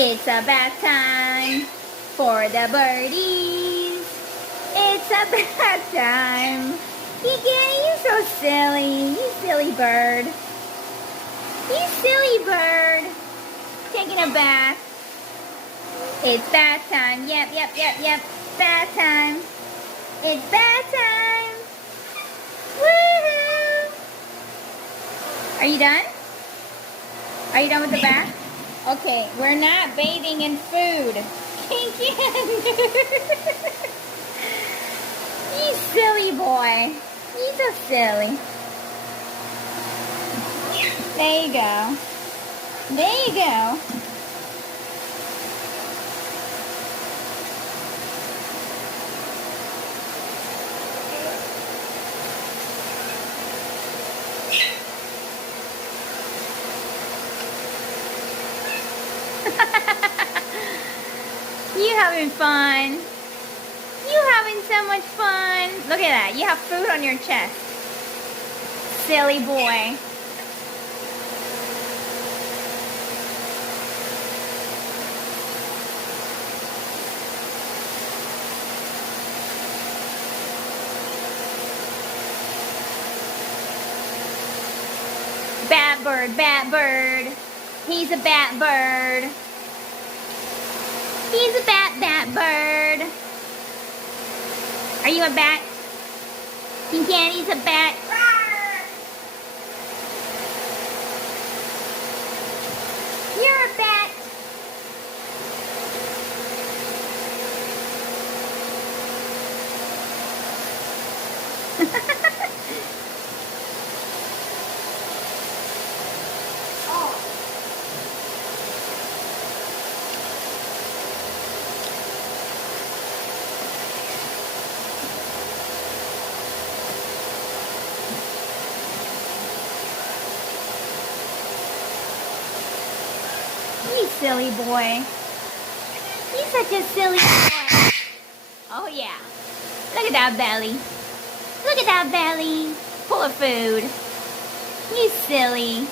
It's a bath time for the birdies. It's a bath time. You're so silly. You silly bird. You silly bird. Taking a bath. It's bath time. Yep. Bath time. It's bath time. Woohoo! Are you done? Are you done with the bath? Okay, we're not bathing in food. You silly boy. You're so silly. There you go. There you go. You having fun? You having so much fun? Look at that. You have food on your chest. Silly boy. Bat bird, bat bird. He's a bat bird. He's a bat bird. Are you a bat? Kincanny's a bat. You're a bat. You silly boy. You're such a silly boy. Oh yeah. Look at that belly. Look at that belly. Full of food. You silly.